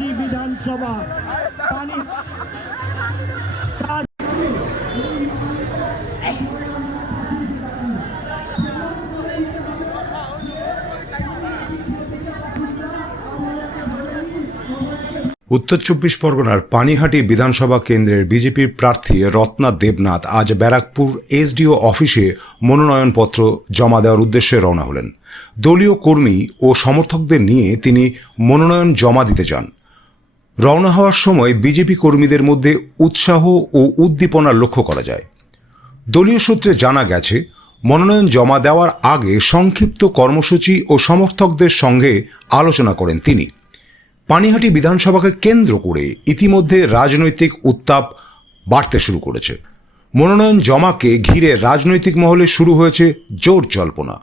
পানিহাটি বিধানসভা উত্তর ২৪ পরগনার পানিহাটি বিধানসভা কেন্দ্রের বিজেপির প্রার্থী রত্না দেবনাথ আজ ব্যারাকপুর এসডিও অফিসে মনোনয়নপত্র জমা দেওয়ার উদ্দেশ্যে রওনা হলেন। দলীয় কর্মী ও সমর্থকদের নিয়ে তিনি মনোনয়ন জমা দিতে যান। রওনা হওয়ার সময় বিজেপি কর্মীদের মধ্যে উৎসাহ ও উদ্দীপনা লক্ষ্য করা যায়। দলীয় সূত্রে জানা গেছে, মনোনয়ন জমা দেওয়ার আগে সংক্ষিপ্ত কর্মসূচি ও সমর্থকদের সঙ্গে আলোচনা করেন তিনি। পানিহাটি বিধানসভাকে কেন্দ্র করে ইতিমধ্যে রাজনৈতিক উত্তাপ বাড়তে শুরু করেছে। মনোনয়ন জমাকে ঘিরে রাজনৈতিক মহলে শুরু হয়েছে জোর জল্পনা।